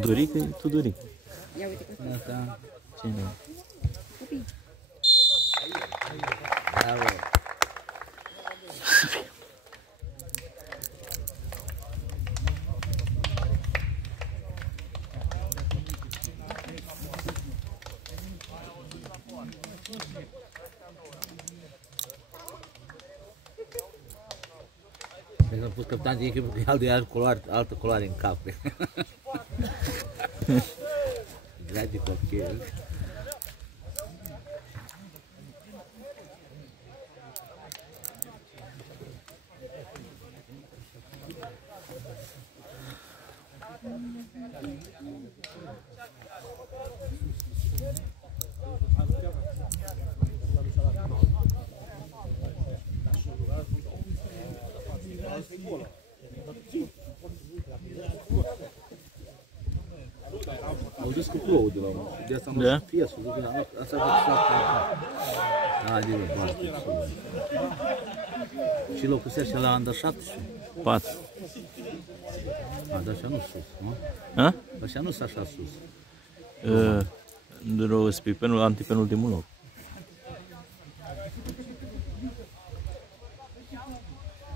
Tudorică e Tudorică. Ia uite că Asta. Cine? copii. Bravo. Cred că am pus capitan de echipă că altă culoare în cap. Dragi copil. Au zis că plouă de la urmă. De asta am Da? fie sus, asta a fost la da, de la parte. Și locul ăsta la under 17. 4. A, dar așa nu sus, nu? A? Așa nu sunt așa sus. Pe antepenultimul loc.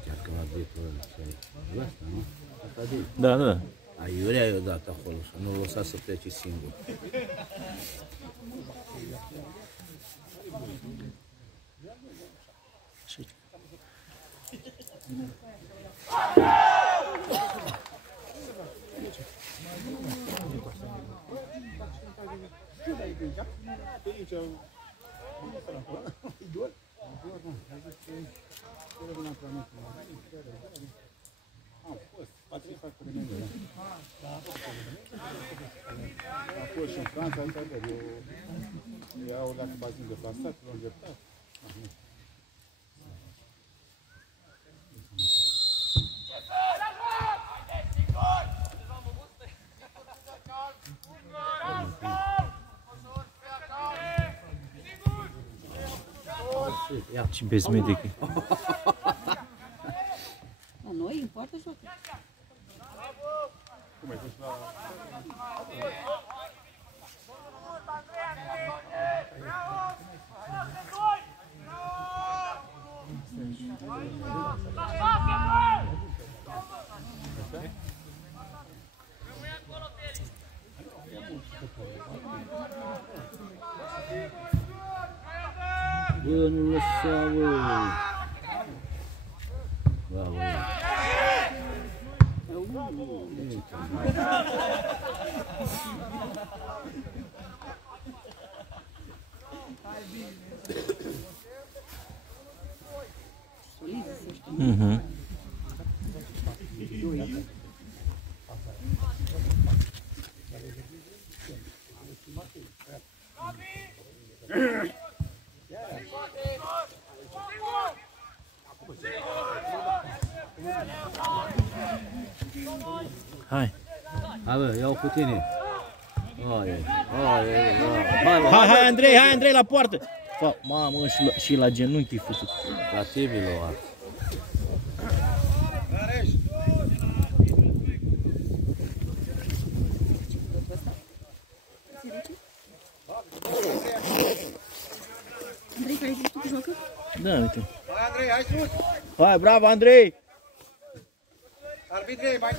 Chiar că la bietul ăla, asta, nu? Asta de Da, da. aiurea i-o dat acolo și nu-l lăsa să plece singur. A fost și în Franța, iau dacă bazin de plasat, l-au îndreptat. Ce bezmedic e. La noi, în poartă joacă. Cum ai fost la... Bă, nu lăsa, bă! Bravo! Soliză, să știu. Mhm. Hai. Hai, bă, iau cu tine! Hai, Hai, Andrei, la poartă! Mamă, și la genunchi e făcut. la Tibi l-o arăt. Andrei, care ai zis tu că joacă? Da, uite. Hai, Andrei, hai sus! Hai, bravo, Andrei! Arbitrei, mai...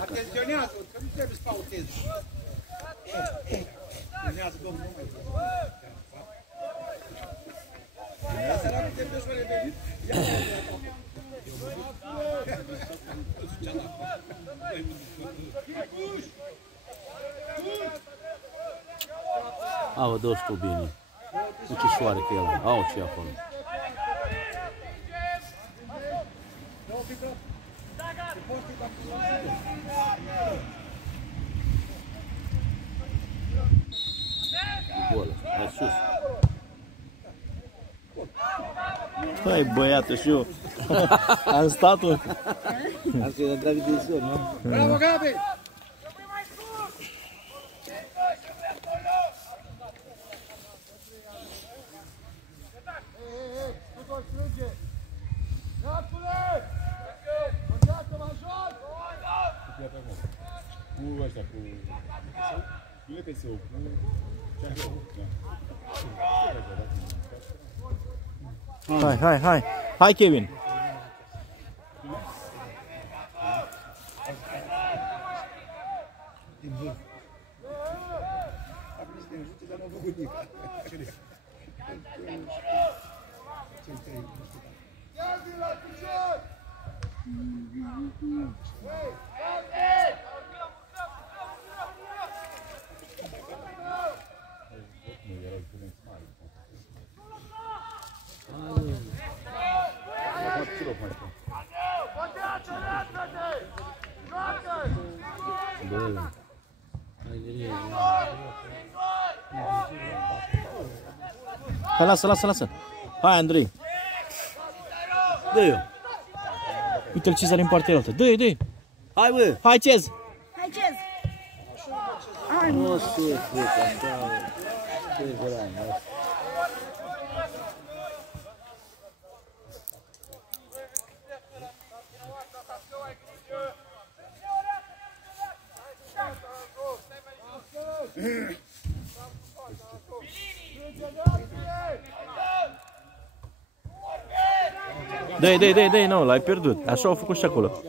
Atenționează, că nu trebuie să pautezi. Atenționează, domnul, nu mai ia săracul de pe șoare venit. Au, dă-și tu bine. Nu ce șoare că el. Au ce acolo. Gol, hai sus. Hai, băiată, și eu. Am stat-o. Asta e la viziune, nu? Bravo, Gabi! Cu ăștia Nu e PSU, cu Hai, hai, hai. Hai, Kevin. Hai, lasă, lasă, lasă. Hai, Andrei. Dă-i-o. Uite-l ce sare în partea altă. Dă-i, dă-i. Hai, bă! Hai, Cez. Hai, Cez! Nu se frică, așa. Ce vrei, Dă-i, dă-i, dă-i, dă-i, nu, l-ai pierdut. Așa au făcut și acolo.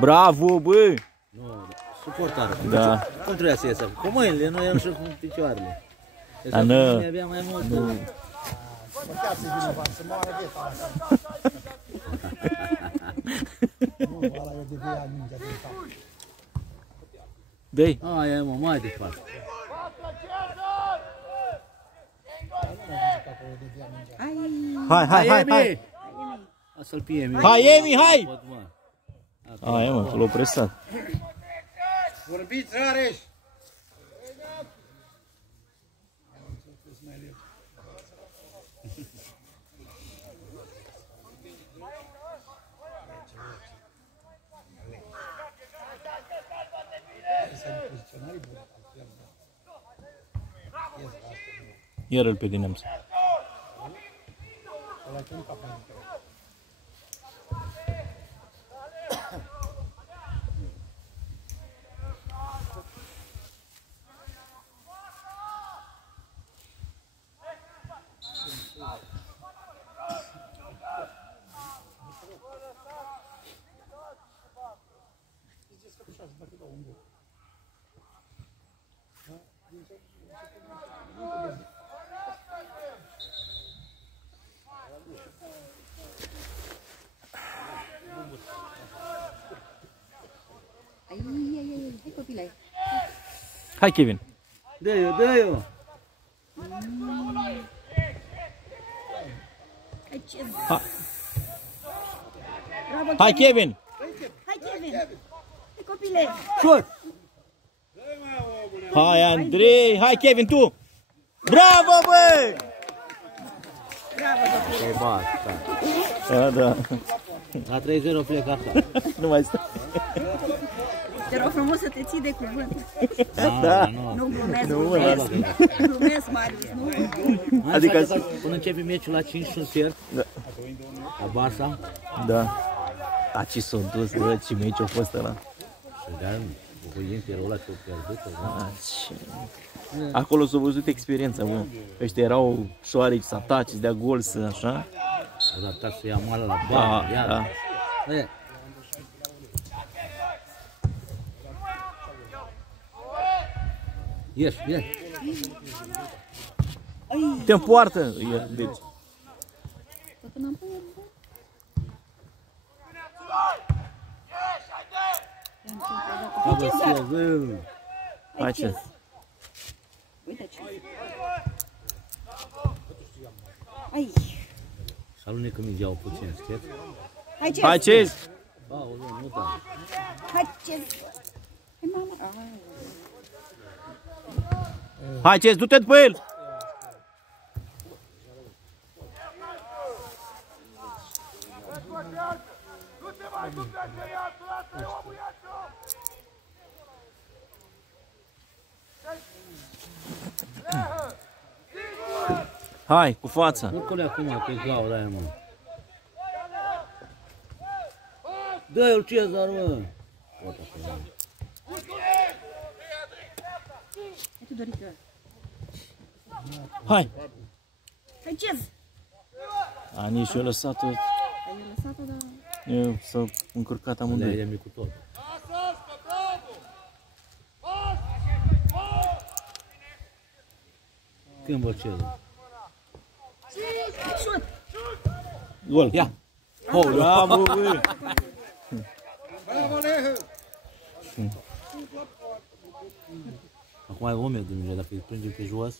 Bravo, bă! Nu, suportare. Da. Cum trebuia să iasă? Cu mâinile, nu erau și cu picioarele. Da, nu. Avea mai mult. Nu. Chiar să vină bani, să moară vieta asta. Nu, ăla e de via mingea din cap. Dă-i. Aia, mă, mai departe. Hai, hai, hai, hai. Să-l pie mie. Hai, Emi, hai! Hai, mă, l-a presat. Vorbiți, Rareș! Iar îl pe Dinamț. Hai, copile. Hai, Kevin. Dă-i-o, dă-i-o. Hai, Cez. Ha. Bravo, Hai, Kevin. Hai, Kevin. Hai, copile. Șut! Hai, Andrei. Hai, Kevin, tu. Bravo, băi! Te-ai bat, Da, da. la 3-0 plec acasă. Nu mai stai. Te rog frumos să te ții de cuvânt. Da. Nu glumesc, Nu, glumesc. Glumesc, Marius, nu. Adică Până începe meciul la 5 și un sfert, la Barça, Da. Aici s-au dus, bă, ce meci a fost ăla. și de-aia bucurie ăla ce-o pierdut, Acolo s-a văzut experiența, bă. Ăștia erau șoareci să atace, să dea gol, să așa. o dat să ia mală la Da, bani, iar. da. E, ieși, ieși. Te-mi poartă. E, deci. Tot înapoi, Hai, bă, bă. Hai, ce? uite ce. Ai, Și alunecă mingea puțin, știi? hai, Cez. Hai, ce? Aoleu, nu da. Hai, Cez. Hai, mama. Hai, ce? Du-te după el. Hai, cu fața. Urcă-le acum pe gaură aia, mă. Dă-i-l Cezar, mă. Hai tu, Dorica. Hai! Hai, Cez! Ani și-o lăsat-o. Ai lăsat-o, dar... Eu s-a încurcat Le amândoi. e mic cu tot. Când vă cer? Șut! Gol! Ia! Oh, bravo, bă! Bravo, Lehe! Acum ai umed în mine, dacă îi prindem pe jos.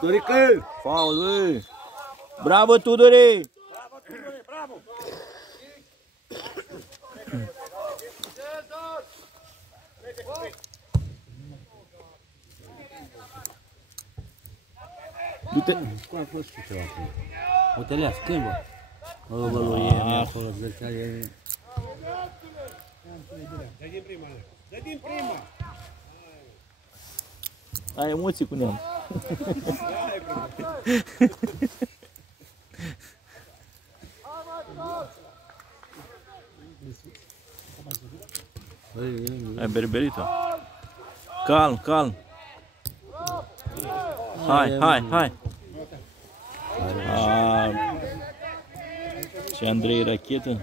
Dorica! Faul, bă! Bravo, Tudore! Du-te! Cum a fost și ceva acolo? Uite, lea, schimbă. Bă, lui e acolo, zicea e... Dă din prima, Lehe! Dă din prima! Ai emoții cu neam. Ai berberit-o. Calm, calm. Hai, hai, hai. Și Andrei rachetă.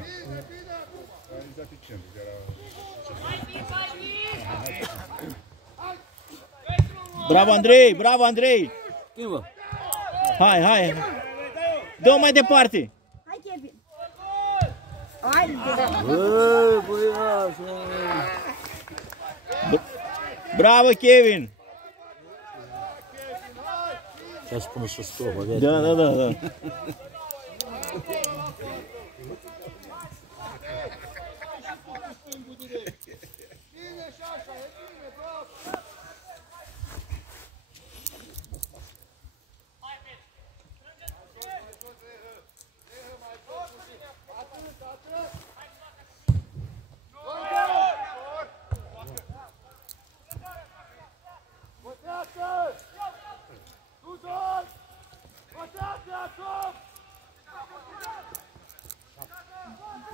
Bravo, Andrei! Bravo, Andrei! Schimbă! Hai, hai! Dă-o mai departe! Hai, Kevin! Hai, Bă, băiașă! Bravo, Kevin! Ce-a spune să stopă, vezi? Da, da, da, da.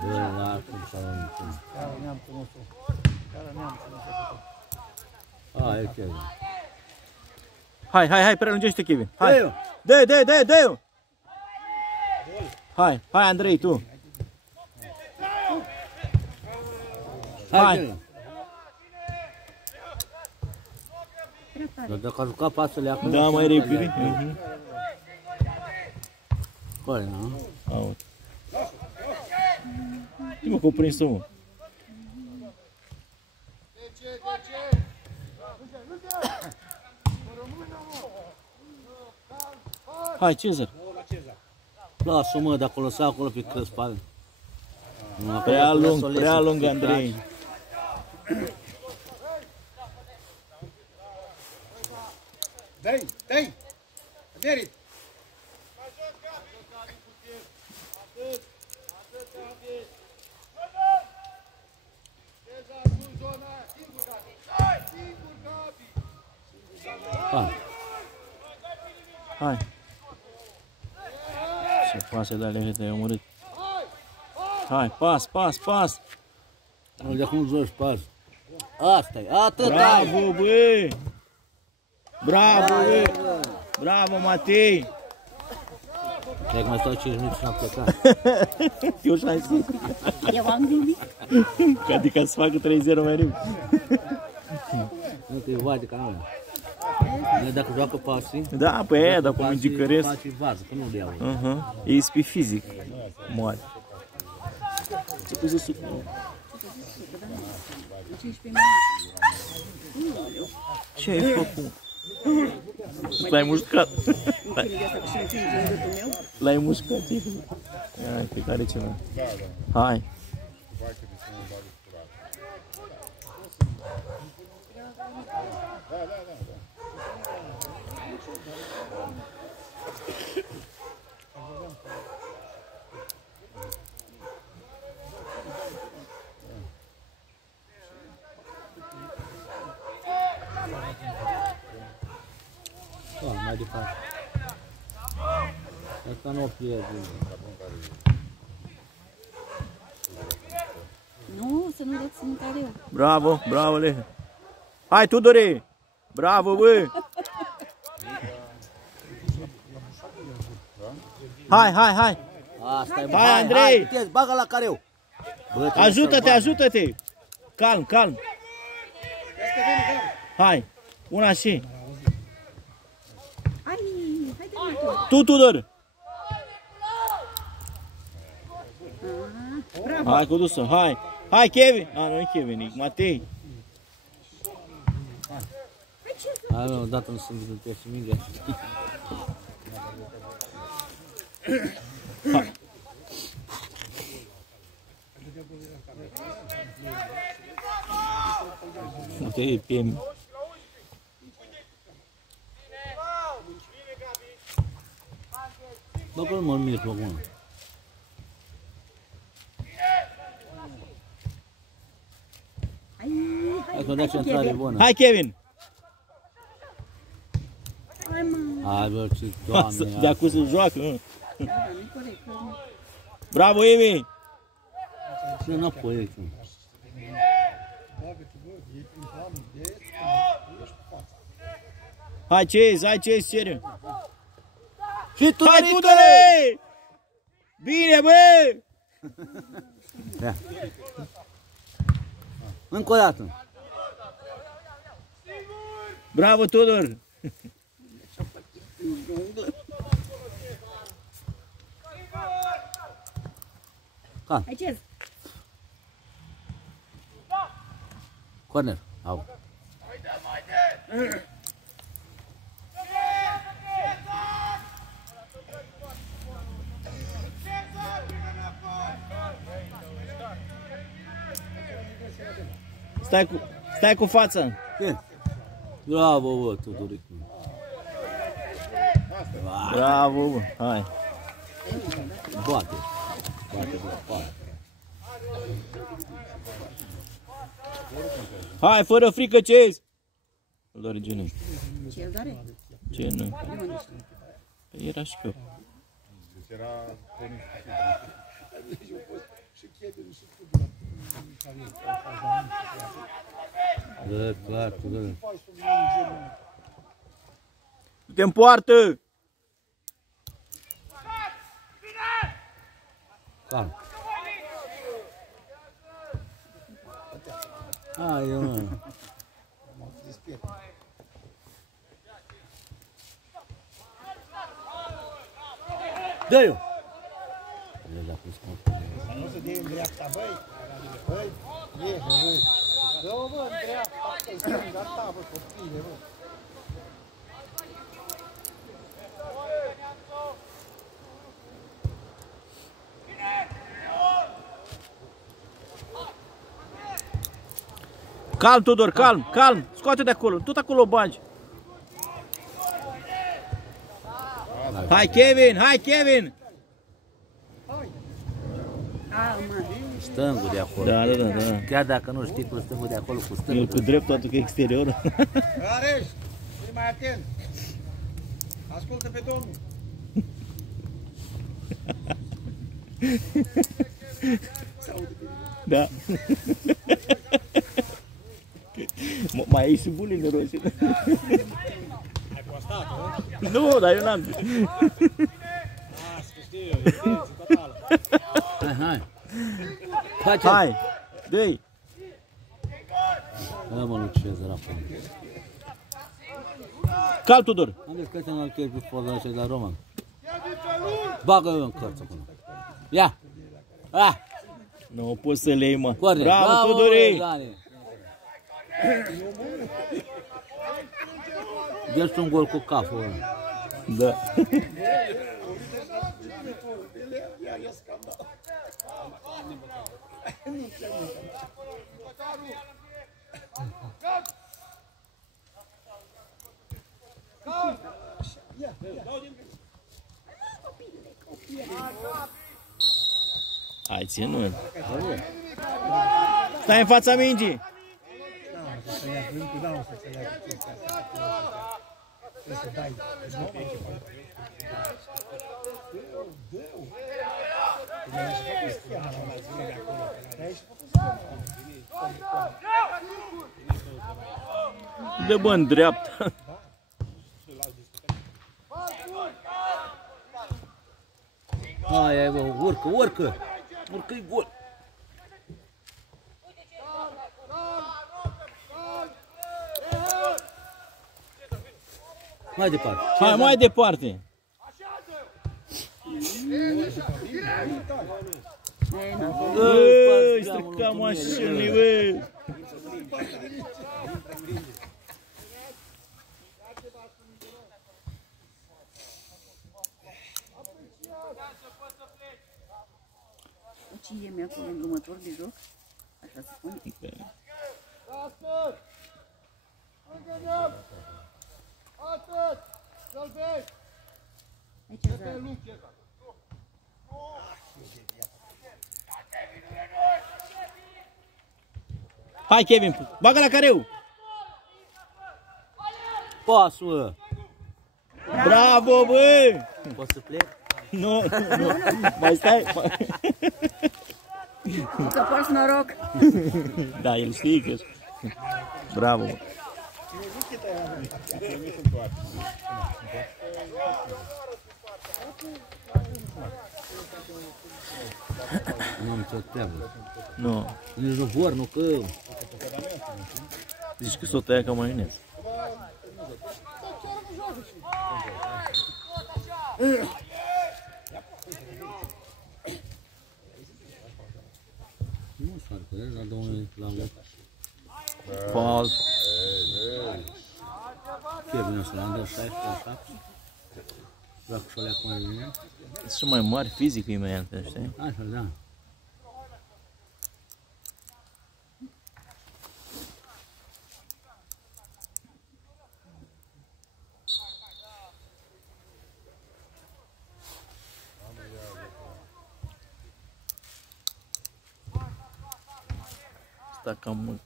Bă, la cum s-a întâmplat. Hai, ok. Hai, hai, hai, prelungește, Kevin. Hai. Dă-i-o. Dă, dă, dă, dă. Hai, hai, Andrei, tu. Hai. Dar dacă a jucat pasele acum... Da, mai repede. Care, nu? Au. Ce mă, că-o prins-o, mă. Hai, Cezar. Lasă-o, mă, de acolo, să acolo pe Crăspal. Prea lung, Andrei. Dai, dai! Merit! Hai. Hai. Ce pase de alea te-ai omorât. Hai, pas, pas, pas. De acum joci pas. Asta-i, atât ai. Bravo, bă! Bravo, bă! Bravo, Matei! Cred că mai stau 5 minute și n-am plecat. Eu și-am zis. Eu am gândit. Adică să facă 3-0 mai repede. Nu te vade ca noi. Noi dacă joacă pasii... Da, păi aia, dacă o mingicăresc. Face vază, că nu le iau. E pe fizic. Moare. Ce pus de suc? 15 minute. Ce ai făcut? L-ai mușcat. L-ai mușcat. Hai, pe care ceva. Hai. Da, mai departe. Asta nu o pierde. Nu, să nu dați în careu. Bravo, bravo, Lehe. Hai, Tudore! Bravo, bă! Hai, hai, hai! Asta e, Hai, Andrei! Hai, bagă la careu! Bă, Ajută-te, ajută-te! Calm, calm! Hai, una și! Hai, haide, Micu. Tu, Tudor! Bravo. Hai cu dusă, hai! Hai, Kevin! A, nu e Kevin, e Matei! Hai, mă, odată nu sunt văzut pe mingea. Matei, pe... Bă, până mă mire pe acum. Hai că dea centrare bună. Hai, Kevin! Hai, mă. Hai, bă, ce doamne. De acum să joacă, mă. Da, nu-i corect. Bravo, Emi! Și înapoi aici. Hai, Chase, hai, Chase, cere! Și tu, Hai, Tudore! Bine, bă! Ia. Încă o dată. Bravo, Tudor! Hai, ce? Corner. Au. Stai cu fața! Bravo, bă, Tudoricu. Bravo, bă, hai! Bate. Bate, bă, Hai, fără frică, Chase! Îl doare genul. Ce îl doare? Ce nu? De unde știu? Păi era și eu. Da, clar, Tudor. Te poartă! Calm. Hai, mă. Dă-i-o! Nu se dea în dreapta, băi. Băi, e, băi. Dă-o, bă, în dreapta, în stânga ta, bă, copile, bă. Calm, Tudor, calm, calm! Scoate de acolo, tot acolo bagi! Hai, Kevin, hai, Kevin! A, mă. Stângul de acolo. Da, da, da, da. Chiar dacă nu știi cu stângul de acolo, cu El stângul. cu dreptul, atât că exterior. Areș, fii mai atent. Ascultă pe domnul. Da. Mai ai și bullying, roșii. Ai postat, nu? Nu, dar eu n-am. Asta știu eu, e totală. Hai, hai. Face. Hai, dă-i. Dă mă, Luciez, rapă. Cal, Tudor. Am zis că ăștia n-al cheltuit pe forza ăștia de la Roman. Bagă-i în cărți acolo. Ia! Ah! Nu poți să le iei, mă. Corne. Bravo, Tudore. Deci un gol cu capul ăla. Da. Hai, ținut. Stai în fața mingii. să ia, încă n-am să ia chestia asta. Trebuie să dai. Dă-o. Mi-ai și făcut schema la una zile de acolo. Mi-ai și făcut schema. Dă bă în dreapta. Hai, bă, urcă, urcă! Urcă-i gol! Mai departe. Hai mai departe. Îi strica mașinii, bă. Ce e mi acolo îndrumător de joc? Așa se spune. Aici Zara. Hai Kevin, bagă la careu. Pasul! Bravo, bă. Poți să plec? Nu, nu. Mai stai. Că porți noroc. Da, el știe că... Bravo, bă. Nu am nicio treabă. Nu. Nici nu vor, nu că... Zici că s-o tăia ca maioneză. Nu s-ar putea, la domnul la un... Fault. Kevin ăsta, la under 16, la 7. Dacă și-o lea cu mai bine. Sunt mai mari fizic imediat, știi? Așa, da. Asta cam mult.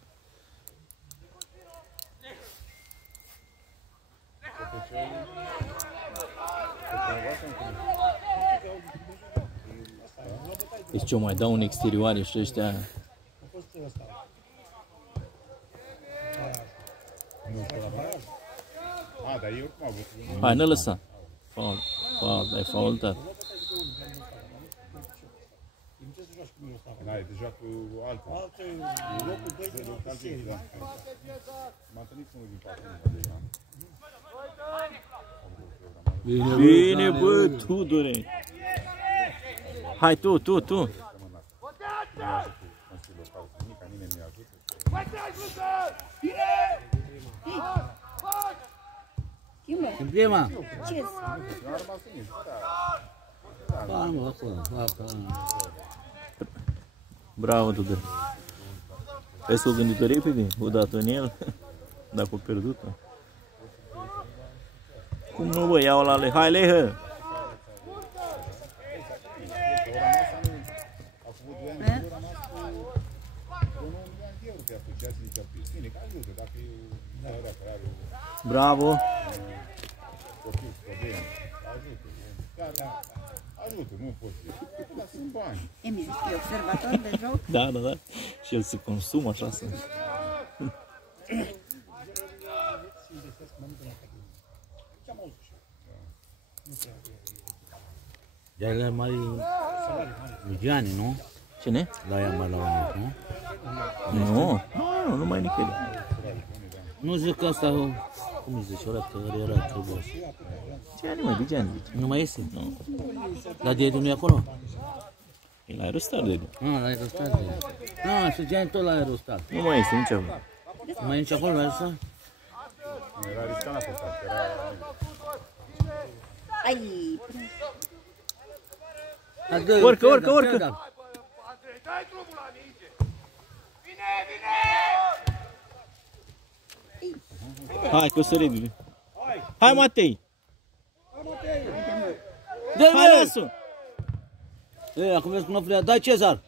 Deci ce, mai dau în exterioare și ăștia... Hai, ne lăsa. Fault, fault, ai faultat. N-ai, deja cu altul. Locul 2 de locul serie. M-a întâlnit cu unul din patru deja. Bine, bă, Tudore. Hai tu. Nimeni nu-i ajută. Schimbă. În prima! Ce? Ba, mă, acolo, acolo. Bravo, Tudor. Vezi să o gândit repede, o dată în el, dacă o pierdut-o. Cum nu, bă, ia-o la le... Hai, Lehă! Bravo! Ajută, nu pot fi. Dar sunt bani. Emil, e observator de joc? Da. Și el se consumă așa să... De alea mai... Migiani, nu? Cine? La ea mai la unul, nu? Nu mai nicăieri. Nu zic că asta... Cum îi zice, ăla că era trebuie. Ce ani, mă, Bigean, zice. Nu mai este? Nu. La Dedu nu e acolo? E la Aerostar, de La Aerostar. Nu, și Giani tot la Aerostar. Nu mai este nici acolo. Nu mai e nici acolo la Aerostar? Era riscant a fost, era... Ai, Urcă! Hai, că o să redule. Hai, Matei! Hai, lasă! Ei, acum vezi cum nu vrea. Dai, Cezar!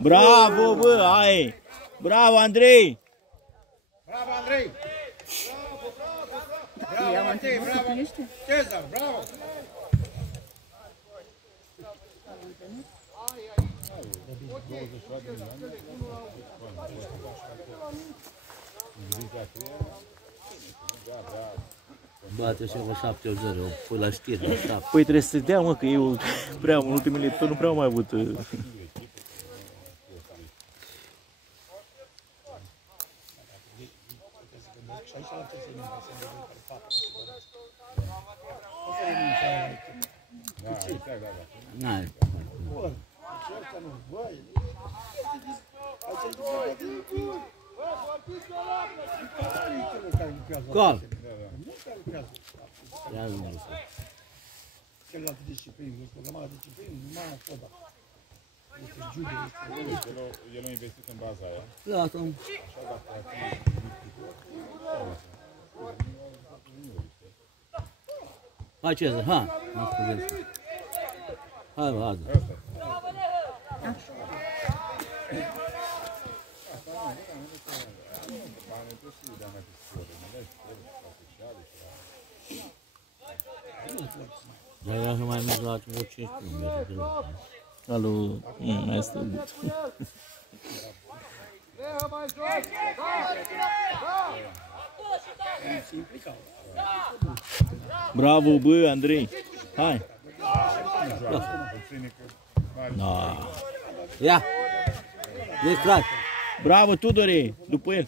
Bravo, bă, hai! Bravo, Andrei! Bravo, Andrei! Bravo, Ia-mă, Matei, trebuie să bravo! plinește. Cezar, bravo! Bate și cu 7-0, pui la știri, la 7. Păi trebuie să dea, mă, că eu prea, în ultimele tururi nu prea am mai avut. N-ai. Bun, și ăsta nu, băi, aici e diferit. Care lucrează. Gol. Nu care lucrează. Ia nu știu. Celelalte discipline, este o grămadă de discipline, numai foda. Este jude, este... El a investit în baza aia. Da, Tom. Hai Cezar, hai. Hai, bă, hai. Dar era mai mult la 5 minute. Alu, mai este but. Bravo, bă, Andrei! Hai! Da. Ia! Distrat! Bravo, Tudore! După el!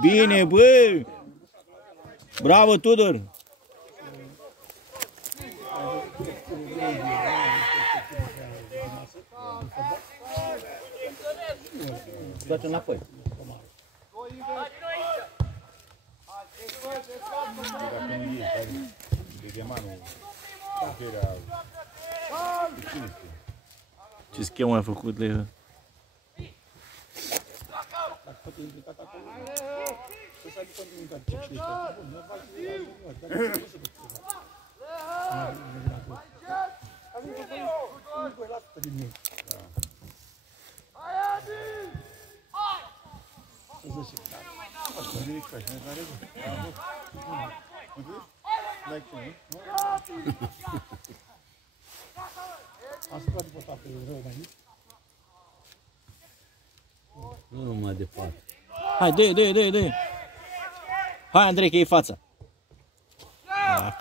Bine, bă! Bravo, Tudor! Dați înapoi. Dacă nu iei, care de gemanul, puterea, cine știe? Ce schemă a făcut, Leo? Dacă poate implicat acolo, să se aducă în unitate. Ce știi? Bun, nu faci nimic. Dacă nu se duce. Nu voi lasă din mine. Să zice, da. Nu nimic faci, nu are rău. Nu vezi? N-ai cum, nu? Asupra de potate e rău mai mic. Nu mai departe. Hai, dă-i! Hai, Andrei, că e fața!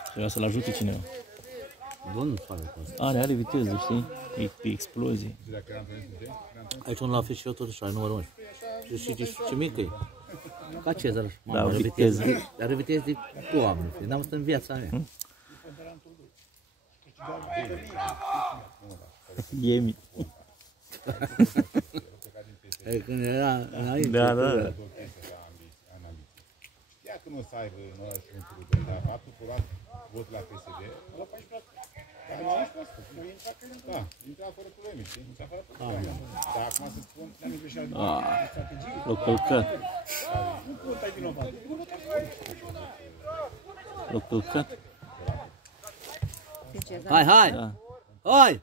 Trebuia să-l ajute cineva. Bun, nu face cu asta. Are viteză, știi? E pe explozie. Aici unul la fi și eu totuși, ai numărul 11. Și știi ce mică e? Ca Cezar. Da, Are viteză. Are viteză de Doamne, n-am stat în viața mea. Iemi. E când era înainte. Da. Știa că nu o să aibă în oraș un trudă, dar faptul că a luat vot la PSD, la 14%. Da, intra fără probleme, știi? Intra fără probleme. Dar acum să spun, Dar nu greșeală de strategie. L-a călcat. Nu pot ai vinovat. L-a călcat. Hai! Da. Hai!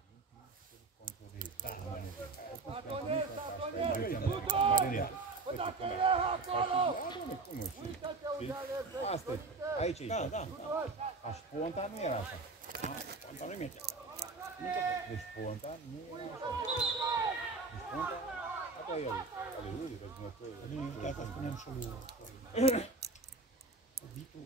Asta e, aici e. Da. Aș Ponta nu era așa. Ponta nu merge. Deci Ponta nu era așa. Deci Ponta, asta e aleluia, răzbunător. De asta spuneam și lui Vitu.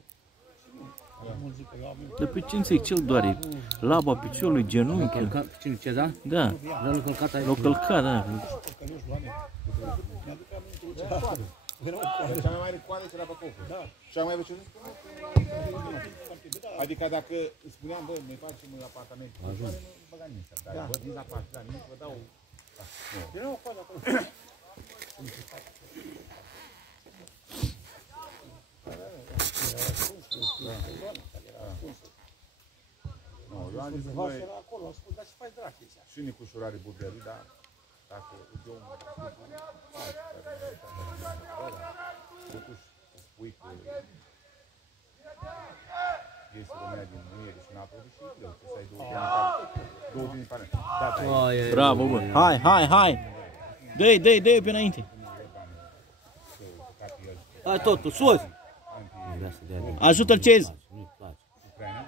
Mulți zic că eu am Dar pe ce înțeleg? Ce-l doare? Laba piciorului, genunchiul? Cine Cezar? Da. L-a călcat aici. L-a călcat, da. păcălioși oameni. Mi-aduc aminte ce Cea mai mare coadă ce era pe cofre. Da. Și am mai văzut ce spune? Adică dacă îți spuneam, bă, ne facem un apartament, nu băga nimeni să dar bă, din la partizan, nici vă dau... Era o coadă acolo. Nu, eu am zis, Vas băi, era acolo, a spus, dar ce faci dracu? și Nicușor are burbării, dar dacă îți dau un totuși îți spui că este România din muiere și n-a apărut și greu, trebuie să ai două din pare. Bravo, bă. Hai! Dă-i pe înainte. Hai totul, sus! Nu vrea să dea de... Ajută-l, Cez! Nu-i place. Ucraina?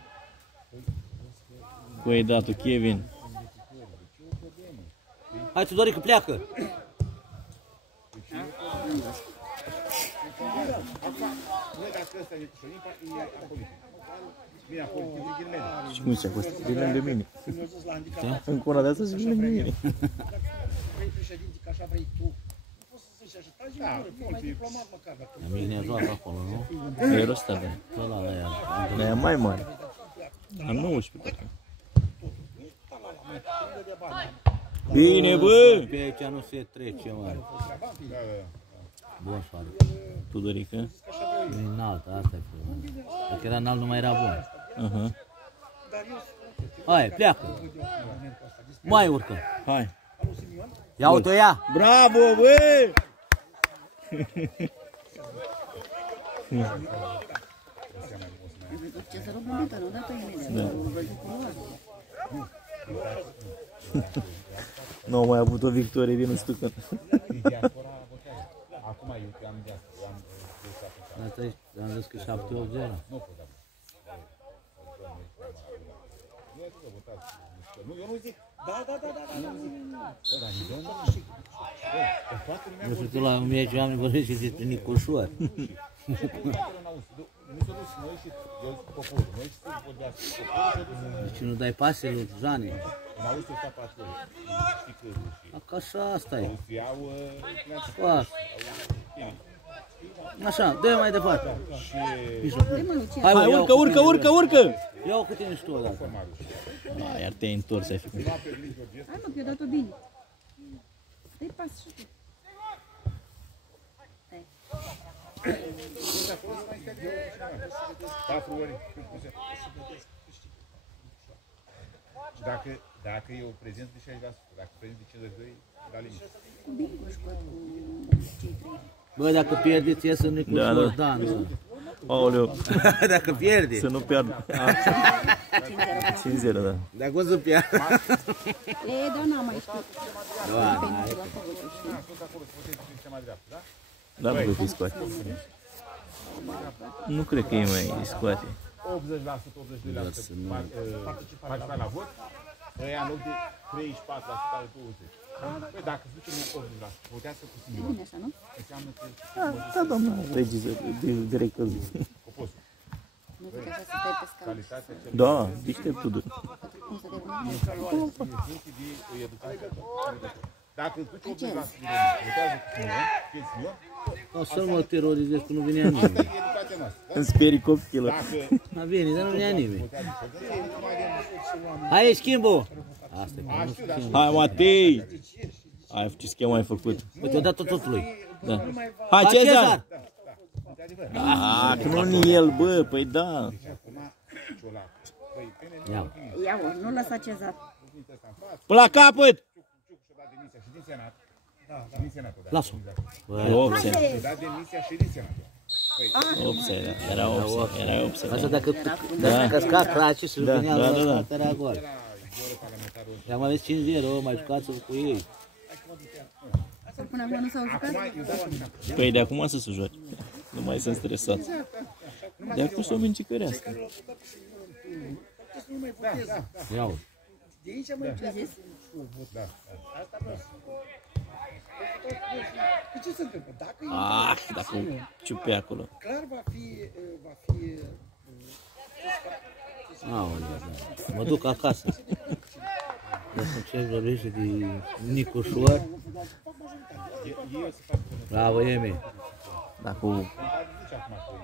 Cu datul Kevin. Hai, Tudorică, pleacă! Noi dacă ăsta e Șolimpa, e apolitic. Bine, apolitic, e ghilimele. Și cum se-a fost? De lângă mine. Când mi-au zis la handicapat, Încă una de asta și lângă mine. vrei președinte, că așa vrei tu. Nu poți să zici așa, taci din gură, fii mai diplomat măcar. Dacă La mine joacă acolo, nu? E rostat, da. Ăla la ea. La ea mai mare. La 19, cred că. Bine, bă! Pe aici nu se trece, mă. Bun, soare. Tudorică. E înalt, asta e problema. Dacă era înalt, nu mai era bun. Aha. Hai, pleacă. Mai urcă. Hai. Ia uite-o ia. Bravo, bă! Ce să rog bunica, nu dată imediat. Da. Văd cu luat. Nu au mai avut o victorie din Ustucan. Diaspora votează. Acum eu am diaspora, eu am Asta e, am zis că 7-8-0. nu pot da. Nu e să votați. Nu, eu nu zic. Da. Bă, dar eu nu zic. Bă, că toată lumea Nu știu, tu la 1000 oameni vorbești despre Nicușor. nu s-a dus noi și eu zic poporul. Noi și să vorbească. Poporul s-a dus Deci nu dai pase lui Jane. în Austria ăsta patrol. Știi că și Că așa, asta e. îți iau Fac. Așa, dă mai departe. și Păi mă, Lucian. Hai, mă, Hai, iau urcă, cu urcă, tine. urcă, urcă! Ia-o cu tine și tu odată. Da, iar te-ai întors, ai făcut. Hai mă, că eu dat-o bine. Dă-i pas și tu. patru ori. Dacă eu prezent de 60%, dacă prezent de 52%, da limit. Cu bine cu școat cu cei trei. Bă, dacă pierdeți, ies în Nicușor, Da, Dan. bă. Aoleu, Dacă pierde. să nu pierd. 5-0, da. Dacă o să pierde. E, dar n-am mai știut. Doamne, Pentru la făcut, știi? Sunt acolo să votez prin cea mai dreaptă, da? Da, nu cred că îi scoate. Nu cred că îi mai scoate. 80%, 82% participare la vot, ăia în loc de 34% are 20%. Păi dacă zice 80%, votează cu E Simion, bine așa, nu? înseamnă că Da, doamna, regizor, director. oposul. Nu zic așa să stai pe scaun. Calitatea cel Da, deșteptul. Cum să te vână? în funcție de educație. Dacă îți duci 80% din români, votează cu Simion, fie Simion, O să-l mă terorizez că nu venea asta nimeni. e educația noastră. Da? Îmi sperii copilul. Dacă A venit, dar nu venea nimeni. votează cu Simion, nu mai avem. Hai, schimbul! Asta e că nu Știu, dar schimb. Hai, Matei! Ai, ce schemă ai făcut? Uite, o dată tot lui. Da. Hai, Hai, Cezar! de adevăr. Ah, că nu el, bă, păi da. Deci acum, Ciolac. Păi, PNL, Ia. Ia-o, nu lăsa Cezar. cuvinte ăsta în față, Până la capăt! Ciuc și-a dat demisia și din Senat. Din Senat o dat. Lasă-o. Offside. Și-a dat demisia și din Senat. Offside, da. Era offside, era offside. Asta dacă căsca craci și venea da, la da, da. ăsta, era gol. I-am ales 5-0, mai jucați cu ei. Până acum nu s-au jucat? Păi de acum să se joace. Nu mai sunt stresat. De acum să o mincicărească. Ia-o. Ce-ai zis? Păi ce se întâmplă? Dacă e Ah, dacă ciupe acolo. clar va fi Aoleu, da. Mă duc acasă. Dacă ce vorbește de Nicușor. Bravo, Emi.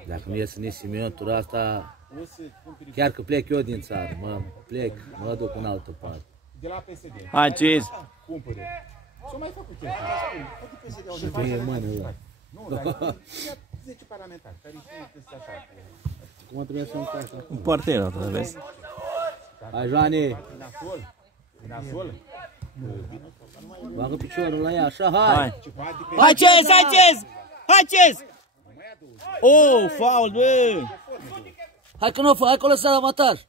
Dacă nu ies nici Simion, tura asta, chiar că plec eu din țară, mă duc în altă parte. De la PSD. Hai, Cez! Cumpăre. S-a mai făcut chestia. Și pe e mână, ăla. Nu, dar 10 parlamentari care știu că sunt așa. Cum trebuie să încă așa? Un partener, vezi? Hai, Joane, Din Asol. bagă piciorul la ea, așa, hai! Hai! Hai, Cez! Hai, Cez! Hai, Cez! Oh, faul, bă! Hai că nu o fă, hai că o lăsa la avantaj!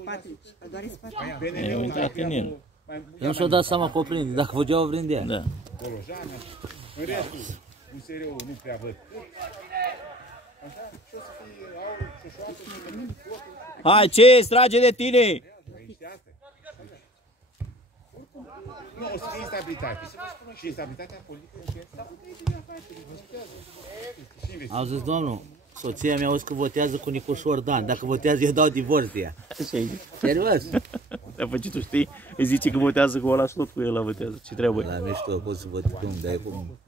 Spate, doar spate. E intrat în el. Eu nu și-o dat seama că o prinde, dacă făgea o prindea. Da. În restul, USR-ul nu prea văd. Așa? Și o să fie, au șoșoată și totul. Hai, ce trage de tine? Știi asta? Nu, o să fie instabilitate. Și instabilitatea politică în Auziți, domnul, soția mea auzi că votează cu Nicușor Dan. Dacă votează, eu dau divorț de ea. Așa e. Serios? Dar ce tu știi? Îi zice că votează cu ăla și tot cu el la votează. Ce treabă? La mișto, pot să văd cum, dar e cum...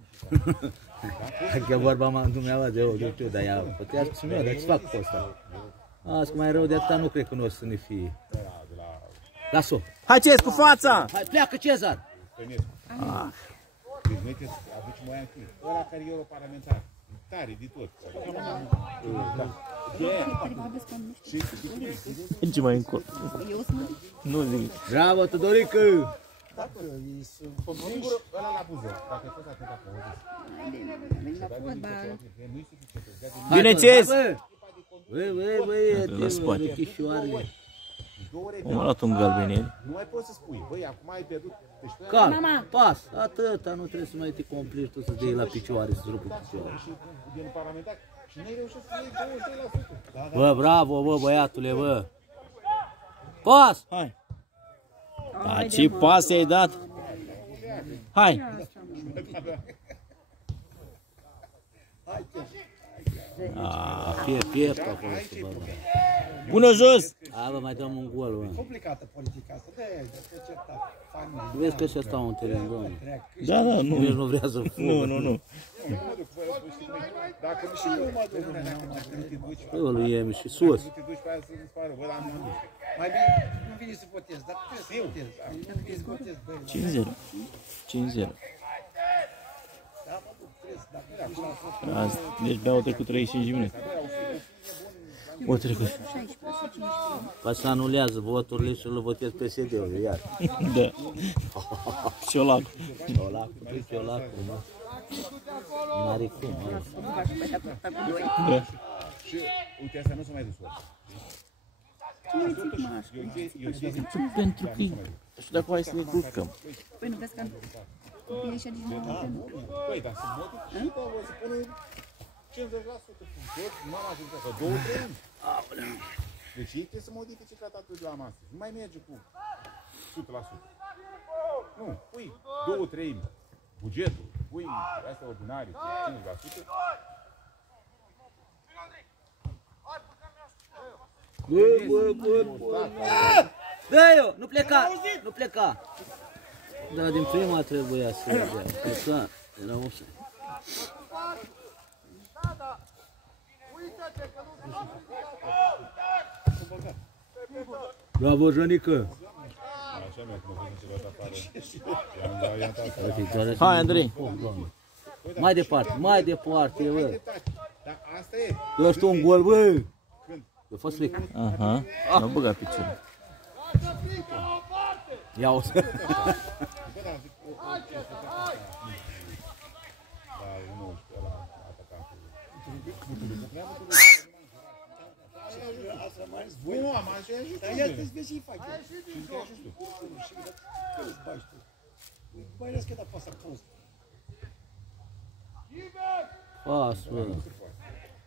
Că vorba mea dumneavoastră, eu știu, dar ea votează și eu, dar ce fac cu ăsta? Azi, mai rău de atâta nu cred că nu o să ne fie. Las-o! Hai, ce cu fața! Hai, pleacă, Cezar! Stănescu. Deci noi trebuie să aducem oia întâi. Ăla care e europarlamentar. Tare, de tot. Merge mai încolo. Nu zic. Bravo, Tudorică! Singurul ăla la buză. Dacă ai fost atent acolo. Bine, Cez! Băi, luchișoarele. Am luat un galbenel. Nu mai poți să spui. Băi, acum ai pierdut. Deci, Calm, pas, atâta, nu trebuie să mai te complici tu să-ți dai la picioare, să-ți rupi picioare. din parlamentar. Și n-ai reușit să iei 23%. Bă, bravo, bă, băiatule, bă! Pas! Hai! Da, ce pas ai dat? Hai! Piept acolo să bă. Pune-o jos! Hai, bă, mai dăm un gol, bă. Complicată politica asta, de-aia e certat. Vezi că ăștia stau în teren, domnule. Da, da, Nici nu. nu vrea să fugă. Nu. Dacă nu și eu mă duc, dacă nu te duci, Bă, lui Emi și sus. nu te duci pe aia să dispară. Bă, dar nu. Mai bine nu vine să votez, dar trebuie să votez. Nu vine să votez, băi. 5-0. 5-0. Da, mă duc, trebuie să, dacă nu vine la Azi, deci mi-au trecut 35 de minute. O trecut. Poate să anulează voturile și îl votez PSD-ul, iar. Da. Ciolacu. Ciolacul, mă. N-are cum, mă. Da. Și uite, asta nu se mai dus. Pentru că... Și dacă hai să ne culcăm. Păi nu vezi că copiii ăștia nici nu au. Păi, dar să mă duc și da, o să pună 50% tot, mama zice că 2-3 ani. Deci ei trebuie să modifice tratatul de la masă. Nu mai merge cu 100%. Nu, pui 2-3 bugetul, pui astea ordinare cu 5%. Bă! Dă-i-o! Nu pleca! Nu pleca! Da, din prima trebuia să dea. Pleca, era offside. Bravo, Jănică! Hai, Andrei! Mai departe, bă! Dar asta e. Dă-și tu un gol, bă! A fost frică. Aha, n-au băgat piciorul. Ia-o! Nu, am ajuns. Dar ia te-ți vezi și fac. Și îți bași tu. Băi, răs că da pasă prost. Pas, bă!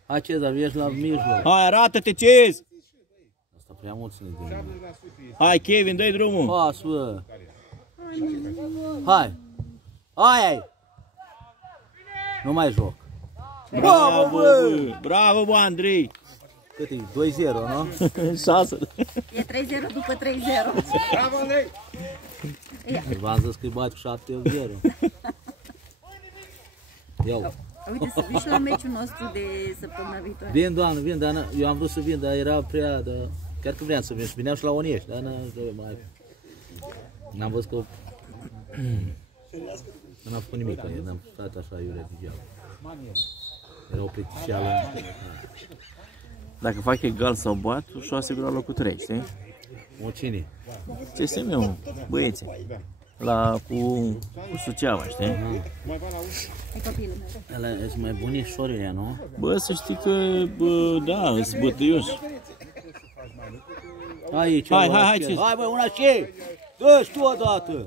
Hai, Cezar, ești la mijloc. Hai, arată-te, Cez! Asta prea mult să ne dă. Hai, Kevin, dă-i drumul! Pas, bă! Hai! Hai! Nu mai joc. Bravo, bă! Bravo, bă, Andrei! Cât e? 2-0, nu? 6. E 3-0 după 3-0. Bravo, Andrei! V-am zis că-i bate cu 7-0. Iau. Uite, să vii și la meciul nostru de săptămâna viitoare. Vin, doamnă, vin, dar eu am vrut să vin, dar era prea, dar chiar că vreau să vin. Și vineam și la Oniești, dar n-am văzut că... N-am făcut nimic, n-am stat așa iurea degeaba. Era o plictiseală. Dacă fac egal sau bat, și-o asigura locul 3, știi? O cine? CSM-ul, băieții. Cu Suceava, știi? E copilul meu. Ele sunt mai bunișorile, nu? Bă, să știi că, bă, da, sunt bătăioși. Aici, Hai, hai, bă, una și! Dă-și tu odată!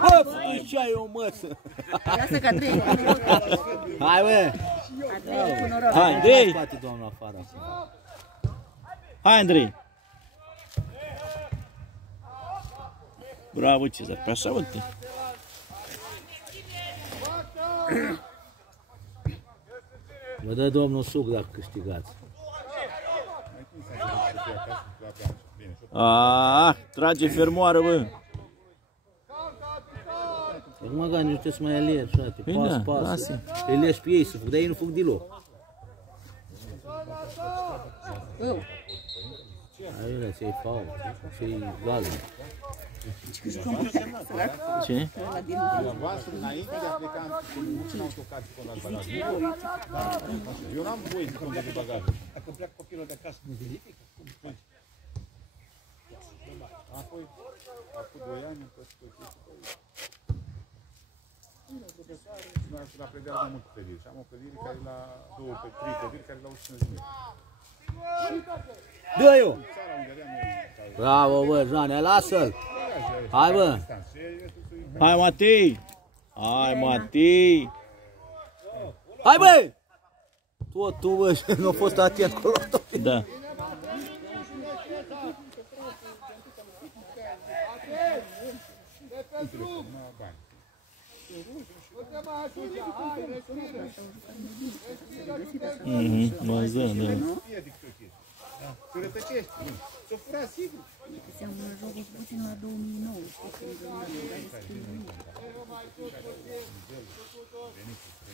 Bă, ce ai o măță? Lasă că a trei. Hai, bă! A trei cu noroc. Hai, Andrei! Scoate doamna afară acum. Hai, Andrei! Bravo, Cezar, pe așa, uite. Vă dă domnul suc dacă câștigați. Ah, trage fermoară, bă. Acum gani, nu trebuie să mai alergi, frate. Păi Pas, da, pas. lasă. Îi leși pe ei să fug, dar ei nu fug deloc. Hai, ăla, ți-ai fault, ți-ai vală. Ce? Voastră, înainte de a pleca în autocar și când ați bagaj. Eu n-am voie să conduc de bagaj. Dacă pleacă copilul de acasă, nu verifică? Apoi, acum 2 ani, am păsit o chestie. Bine, profesoare, și la predea de multe clădiri. Și am o clădire care la 3 clădiri care la 150.000. Dă-i-o! Țara unde aveam eu. Bravo, bă, Joane, lasă-l! Hai, bă! Hai, Matei! Hai, Matei! Hai, bă! Tot tu, bă, nu a fost atent cu lotul. Da. Măză, da. Să rătăcești. Să fura sigur. Seamănă jocul puțin la 2009, știi, când care schimbă.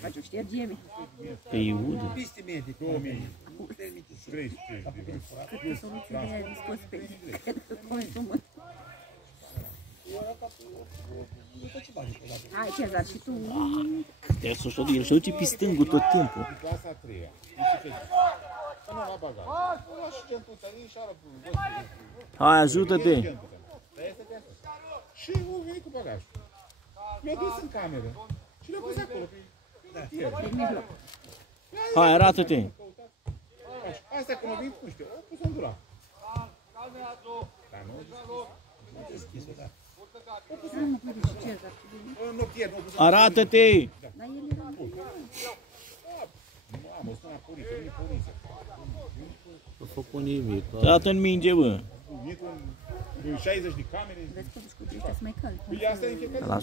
Faci o ștergeme. Pe Iuda. Piste medic. 300. Câte soluții de aia dispoți pe consumă. Hai, Cezar, și tu. El se duce pe stângul tot timpul. În clasa a 3-a. Să nu la bagaj. O lua și gentuța ei și ară. Hai, ajută-te! Și o venit cu bagajul. Mi-a dus în cameră. Și le-a pus acolo. Pe mijloc. Hai, arată-te! Asta când a venit, nu știu, o pus în dulap. Dar nu a deschis-o, da. Nu, uite și Cezar. Nu pierd, nu a pus în Arată-te! Dar el era Mamă, sună la poliție, vine poliția. Nu a făcut nimic. Dată-n minge, bă! Vine cu 60 de camere. Vezi că cu ăștia să mai calci. Păi asta e în fiecare La 6-0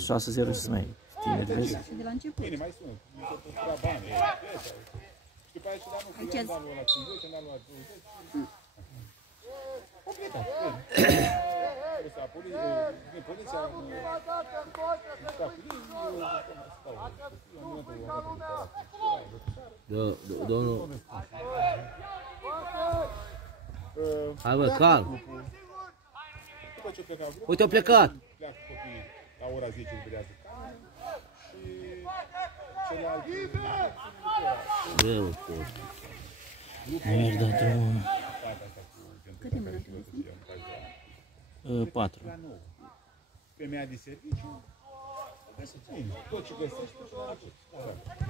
și să mai tineri, vezi? Și de la început. Bine, mai sună. Mi s-a pus la bani. Și după aia și la nu, că i-am dat la 50, am dat la 20. O plecat, bine. Ăsta, vine poliția. Domnul... Hai, bă, calm. După ce plecau grupul, Uite, au plecat. pleacă copiii la ora 10 liberează camera și celelalte... Greu, fost. Merda, drumul. Câte minute sunt? 4. La 9. Femeia de serviciu, bine, tot ce găsești, tot ce la început.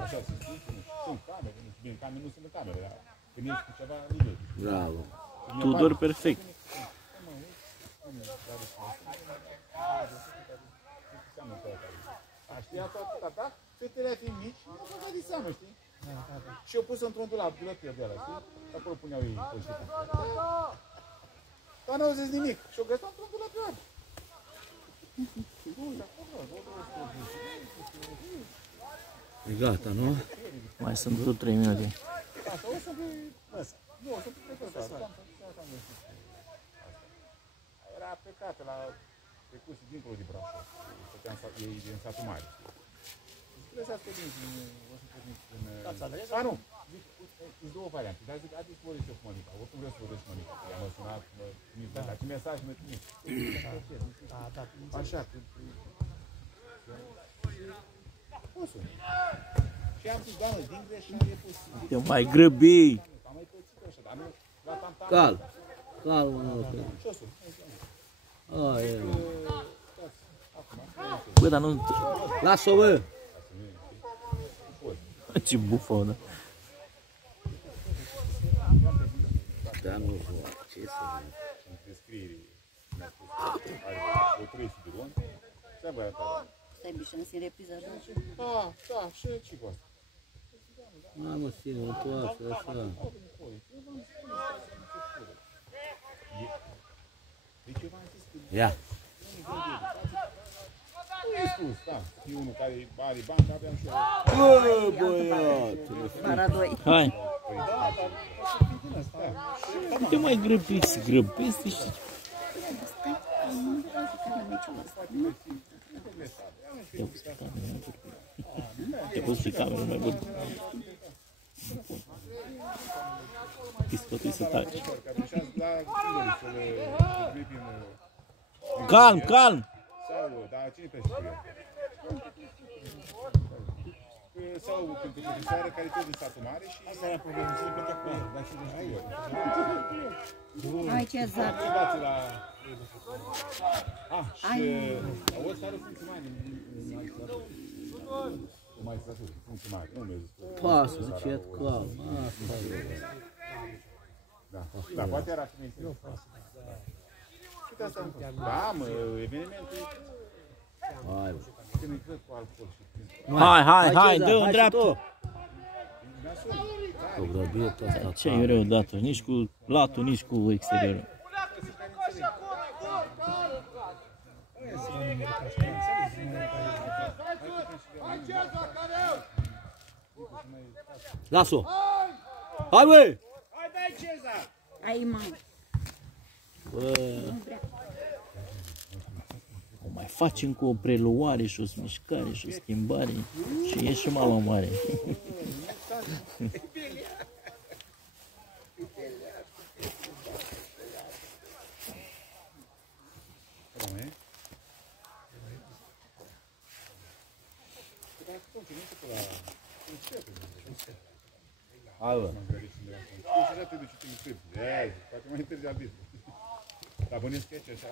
Așa se spune, nu știu, sunt camere, nu știu, bine, camere nu sunt în camere, dar când ești cu ceva, nu vezi. Bravo. Tudor perfect. A știa toată, da? Fetele fiind mici, nu s-au dat de seamă, știi? Și eu pus într-un dulap, dulapel de ăla, știi? Acolo puneau ei poșetă. Dar n-au zis nimic. Și-o găsit într-un dulapel. E gata, nu? Mai sunt tot 3 minute. Asta o să fie ăsta. Nu, o să fie profesor. Era plecată la recurs dincolo de Brașov. Stăteam ei din satul mare. Zic, lăsați-o din, o să porniți în... A, nu! Zic, sunt două variante. Dar zic, adică vorbiți eu cu Monica. Oricum vreau să vorbesc cu Monica. I-am sunat, dar ce mesaj mă trimis. Așa, că... O să. Și am zis, doamnă, din greșeală e posibil. Te mai grăbi! Am mai pățit așa, dar nu... La tam-tam... Calm. Calm, mă. Ce-o să? Aia. Bă, dar nu... Lasă-o, bă! Ce bufonă! Da, nu vă, ce să vă... În descriere mi-a spus, are o 300 de ron, ți-a băiat ala. Asta e bișan, în repriza a doua. Da, și ce cu asta? Mamă, Sine, întoarce, așa. Deci eu v-am zis că Ia. nu e spus, da, e unul care are bani, aveam și eu. Bă, băiatule. Para doi. Hai, Păi da, dar o să fii din asta. te mai grăbiți, grăbiți și... Te pus pe cameră mai bun. Piscotul să taci. Că atunci la singurul să le duci prin... Calm, calm! Sau, dar cine pleci cu el? Sau pentru profesoară care tot din satul mare și... Asta era problema, să le plătea cu el, dar și nu știu eu. Ai ce zar. Ce dați la... Și auzi care funcție mare în magistratură, funcție mare, nu mi-a zis. Pasă, încet, calm. Asta e. Da, poate era femeie interesată. Câte asta am făcut? Da, mă, evenimentul... Hai, bă. Când îi cred cu alcool și... Hai, dă în dreapta! Cu grăbit ăsta. Ce e rău dată, nici cu latul, nici cu exteriorul. Lasă-o! Hai, băi! Ai, mamă. Bă, O mai facem cu o preluare și o mișcare și o schimbare și e și mama mare. hai, bă. Și așa te duci, te întâlni. Poate mai întârzi albit. Dar bănesc aici, așa...